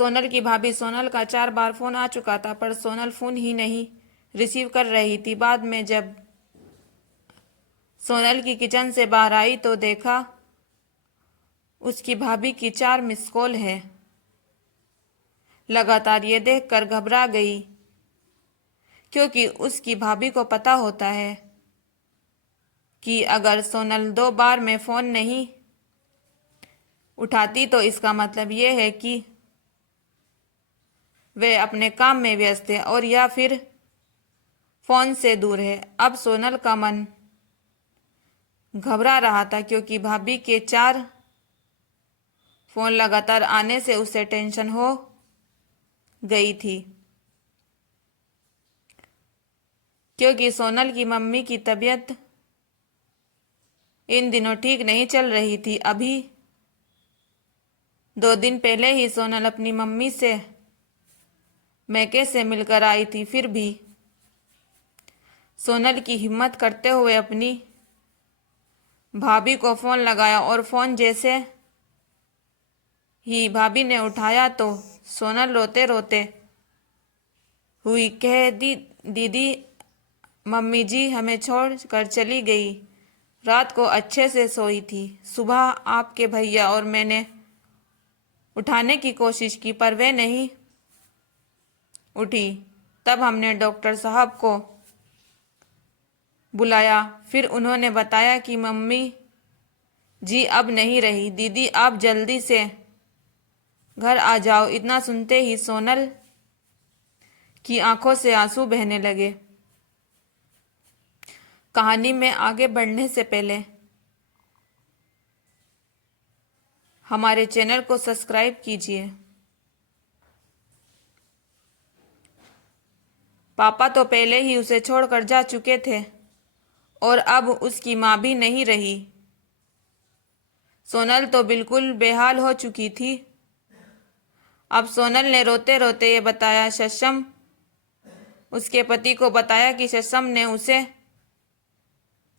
सोनल की भाभी सोनल का 4 बार फोन आ चुका था पर सोनल फोन ही नहीं रिसीव कर रही थी। बाद में जब सोनल की किचन से बाहर आई तो देखा उसकी भाभी की 4 मिस कॉल है। लगातार ये देखकर घबरा गई क्योंकि उसकी भाभी को पता होता है कि अगर सोनल 2 बार में फोन नहीं उठाती तो इसका मतलब ये है कि वे अपने काम में व्यस्त है और या फिर फोन से दूर है। अब सोनल का मन घबरा रहा था क्योंकि भाभी के 4 फोन लगातार आने से उसे टेंशन हो गई थी क्योंकि सोनल की मम्मी की तबीयत इन दिनों ठीक नहीं चल रही थी। अभी 2 दिन पहले ही सोनल अपनी मम्मी से मैके से मिलकर आई थी। फिर भी सोनल की हिम्मत करते हुए अपनी भाभी को फोन लगाया और फोन जैसे ही भाभी ने उठाया तो सोनल रोते रोते हुई कह दी, दीदी मम्मी जी हमें छोड़ कर चली गई। रात को अच्छे से सोई थी। सुबह आपके भैया और मैंने उठाने की कोशिश की पर वे नहीं उठी। तब हमने डॉक्टर साहब को बुलाया। फिर उन्होंने बताया कि मम्मी जी अब नहीं रही। दीदी आप जल्दी से घर आ जाओ। इतना सुनते ही सोनल की आंखों से आंसू बहने लगे। कहानी में आगे बढ़ने से पहले हमारे चैनल को सब्सक्राइब कीजिए। पापा तो पहले ही उसे छोड़कर जा चुके थे और अब उसकी माँ भी नहीं रही। सोनल तो बिल्कुल बेहाल हो चुकी थी। अब सोनल ने रोते रोते ये बताया शशम उसके पति को बताया कि शशम ने उसे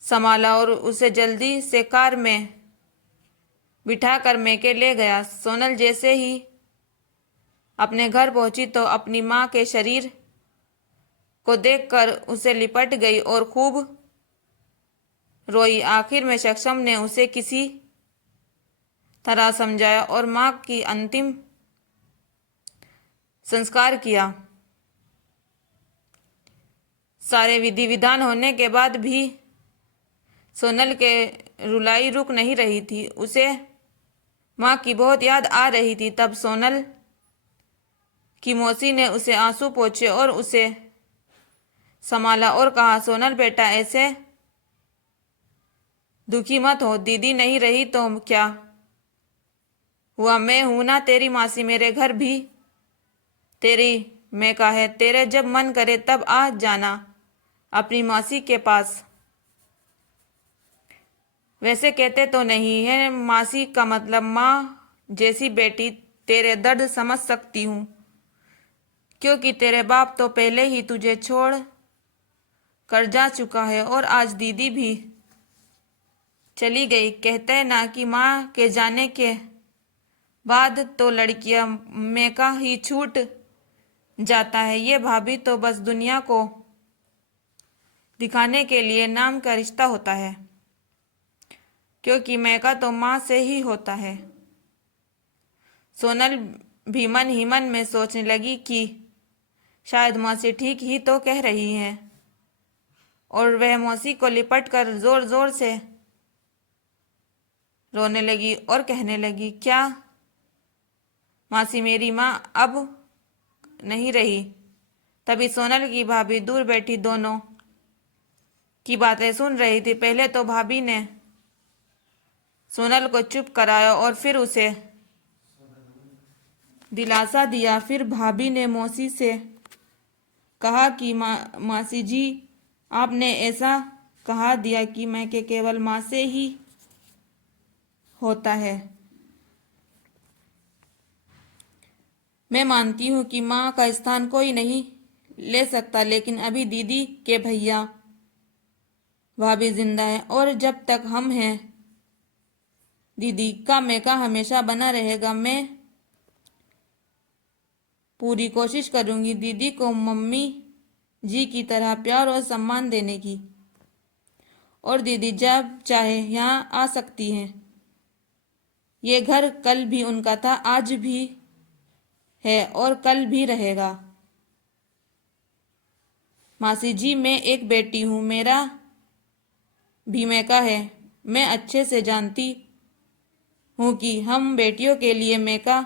संभाला और उसे जल्दी से कार में बिठाकर मैके ले गया। सोनल जैसे ही अपने घर पहुंची तो अपनी माँ के शरीर को देखकर उसे लिपट गई और खूब रोई। आखिर में शशम ने उसे किसी तरह समझाया और माँ की अंतिम संस्कार किया। सारे विधि विधान होने के बाद भी सोनल के रुलाई रुक नहीं रही थी। उसे माँ की बहुत याद आ रही थी। तब सोनल की मौसी ने उसे आंसू पोंछे और उसे संभाला और कहा सोनल बेटा ऐसे दुखी मत हो। दीदी नहीं रही तो क्या हुआ, मैं हूं ना तेरी मासी। मेरे घर भी तेरी मैका है। तेरे जब मन करे तब आ जाना अपनी मासी के पास। वैसे कहते तो नहीं है मासी का मतलब माँ जैसी बेटी। तेरे दर्द समझ सकती हूँ क्योंकि तेरे बाप तो पहले ही तुझे छोड़ कर जा चुका है और आज दीदी भी चली गई। कहते हैं ना कि माँ के जाने के बाद तो लड़कियां मैका ही छूट जाता है। ये भाभी तो बस दुनिया को दिखाने के लिए नाम का रिश्ता होता है क्योंकि मैका तो माँ से ही होता है। सोनल भी मन ही मन में सोचने लगी कि शायद मौसी ठीक ही तो कह रही है और वह मौसी को लिपट कर जोर जोर से रोने लगी और कहने लगी क्या मासी मेरी माँ अब नहीं रही। तभी सोनल की भाभी दूर बैठी दोनों की बातें सुन रही थी। पहले तो भाभी ने सोनल को चुप कराया और फिर उसे दिलासा दिया। फिर भाभी ने मौसी से कहा कि मासी जी आपने ऐसा कहा दिया कि मैं के केवल माँ से ही होता है। मैं मानती हूँ कि माँ का स्थान कोई नहीं ले सकता लेकिन अभी दीदी के भैया भाभी जिंदा है और जब तक हम हैं दीदी का मैका हमेशा बना रहेगा। मैं पूरी कोशिश करूंगी दीदी को मम्मी जी की तरह प्यार और सम्मान देने की। और दीदी जब चाहे यहाँ आ सकती हैं। ये घर कल भी उनका था, आज भी है और कल भी रहेगा। मासी जी, मैं एक बेटी हूँ, मेरा भी मैका है। मैं अच्छे से जानती हूँ कि हम बेटियों के लिए मैका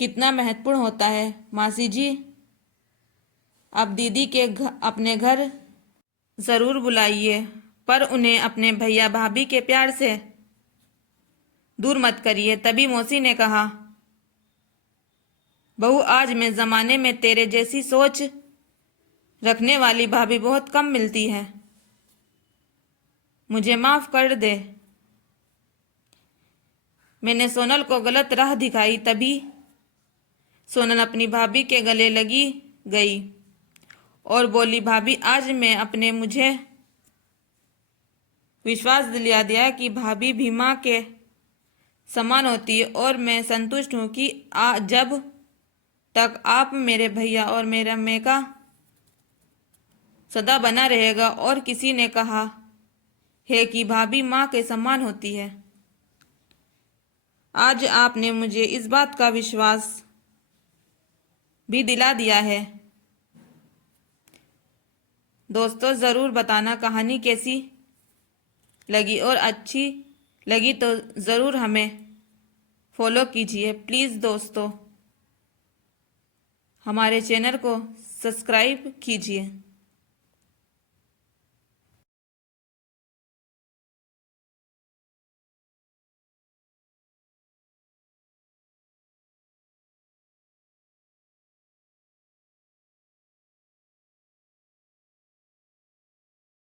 कितना महत्वपूर्ण होता है। मासी जी, आप दीदी के अपने घर जरूर बुलाइए, पर उन्हें अपने भैया भाभी के प्यार से दूर मत करिए। तभी मौसी ने कहा, बहू, आज में जमाने में तेरे जैसी सोच रखने वाली भाभी बहुत कम मिलती है। मुझे माफ कर दे, मैंने सोनल को गलत राह दिखाई। तभी सोनल अपनी भाभी के गले लगी गई और बोली, भाभी, आज मैं अपने मुझे विश्वास दिला दिया कि भाभी भी माँ के समान होती है और मैं संतुष्ट हूँ कि जब तक आप मेरे भैया और मेरा मैका सदा बना रहेगा। और किसी ने कहा है कि भाभी माँ के समान होती है। आज आपने मुझे इस बात का विश्वास भी दिला दिया है। दोस्तों, ज़रूर बताना कहानी कैसी लगी, और अच्छी लगी तो ज़रूर हमें फॉलो कीजिए प्लीज़। दोस्तों, हमारे चैनल को सब्सक्राइब कीजिए।